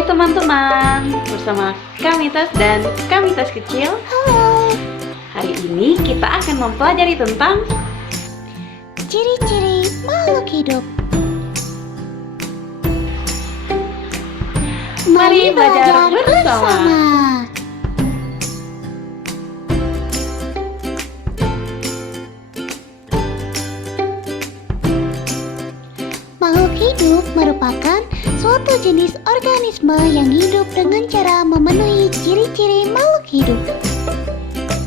Hai teman-teman, bersama Kamitas dan Kamitas Kecil. Halo. Hari ini kita akan mempelajari tentang Ciri-ciri makhluk hidup. Mari belajar bersama. Makhluk hidup merupakan suatu jenis organisme yang hidup dengan cara memenuhi ciri-ciri makhluk hidup.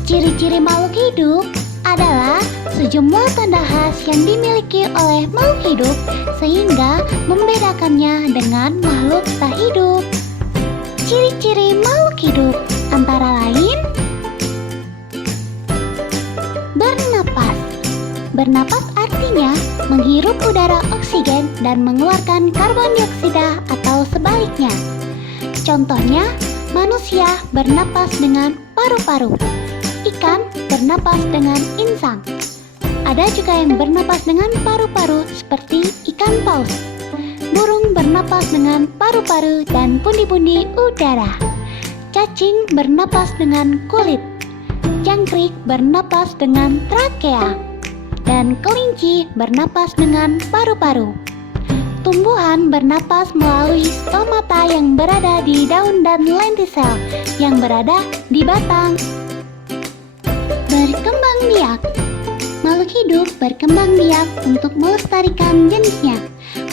Ciri-ciri makhluk hidup adalah sejumlah tanda khas yang dimiliki oleh makhluk hidup sehingga membedakannya dengan makhluk tak hidup. Ciri-ciri makhluk hidup antara lain: bernapas. Bernapas artinya menghirup udara oksigen dan mengeluarkan karbon dioksida atau sebaliknya. Contohnya, manusia bernapas dengan paru-paru. Ikan bernapas dengan insang. Ada juga yang bernapas dengan paru-paru seperti ikan paus. Burung bernapas dengan paru-paru dan pundi-pundi udara. Cacing bernapas dengan kulit. Jangkrik bernapas dengan trakea. Dan kelinci bernapas dengan paru-paru. Tumbuhan bernapas melalui stomata yang berada di daun dan lentisel yang berada di batang. Berkembang biak. Makhluk hidup berkembang biak untuk melestarikan jenisnya.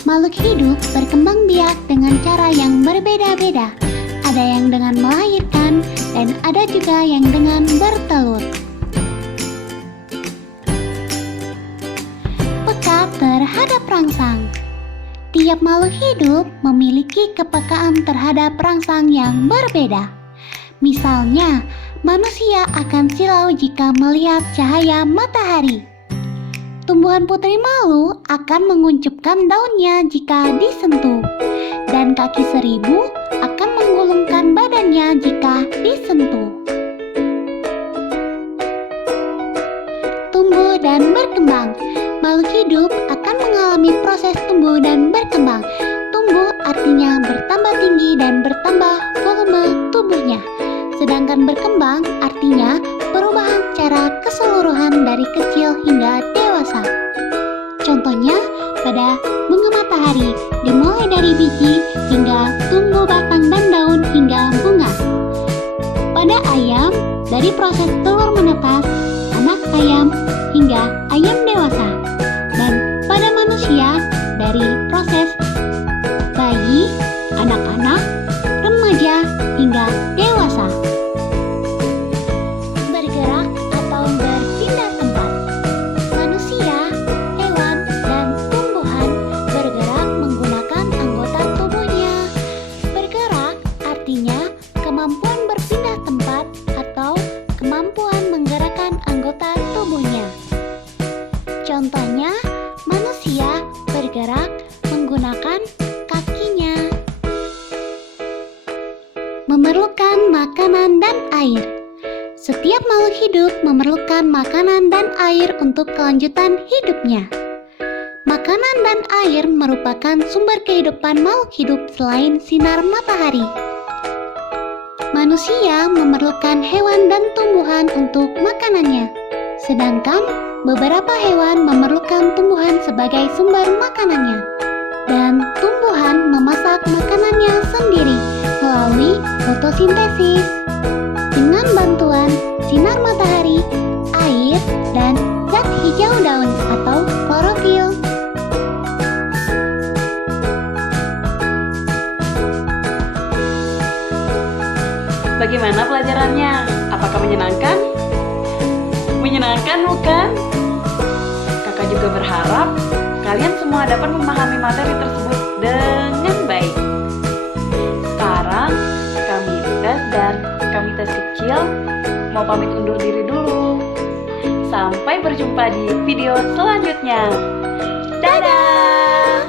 Makhluk hidup berkembang biak dengan cara yang berbeda-beda. Ada yang dengan melahirkan dan ada juga yang dengan bertelur. Peka terhadap rangsang. Tiap makhluk hidup memiliki kepekaan terhadap rangsang yang berbeda. Misalnya, manusia akan silau jika melihat cahaya matahari. Tumbuhan putri malu akan menguncupkan daunnya jika disentuh, dan kaki seribu akan menggulungkan badannya jika disentuh. Tumbuh dan berkembang. Makhluk hidup akan mengalami proses tumbuh dan berkembang. Tumbuh artinya bertambah tinggi dan bertambah volume tubuhnya. Sedangkan berkembang artinya perubahan secara keseluruhan dari kecil hingga dewasa. Contohnya pada bunga matahari, dimulai dari biji hingga tumbuh batang dan daun hingga bunga. Pada ayam, dari proses telur menetas, anak ayam hingga ayam dewasa. Dan pada manusia, dari proses bayi, anak-anak, remaja hingga dewasa. Bergerak atau berpindah tempat. Manusia, hewan, dan tumbuhan bergerak menggunakan anggota tubuhnya. Bergerak artinya kemampuan berpindah tempat atau kemampuan menggerakkan anggota tubuhnya. Contohnya, manusia bergerak menggunakan kakinya. Memerlukan makanan dan air. Setiap makhluk hidup memerlukan makanan dan air untuk kelanjutan hidupnya. Makanan dan air merupakan sumber kehidupan makhluk hidup selain sinar matahari. Manusia memerlukan hewan dan tumbuhan untuk makanannya, sedangkan beberapa hewan memerlukan tumbuhan sebagai sumber makanannya. Dan tumbuhan memasak makanannya sendiri melalui fotosintesis dengan bantuan sinar matahari, air, dan zat hijau daun atau klorofil. bagaimana pelajarannya? Apakah menyenangkan? Menyenangkan bukan? Kakak juga berharap kalian semua dapat memahami materi tersebut dengan baik. Sekarang Kamitas dan Kamitas Kecil mau pamit undur diri dulu. Sampai berjumpa di video selanjutnya. Dadah!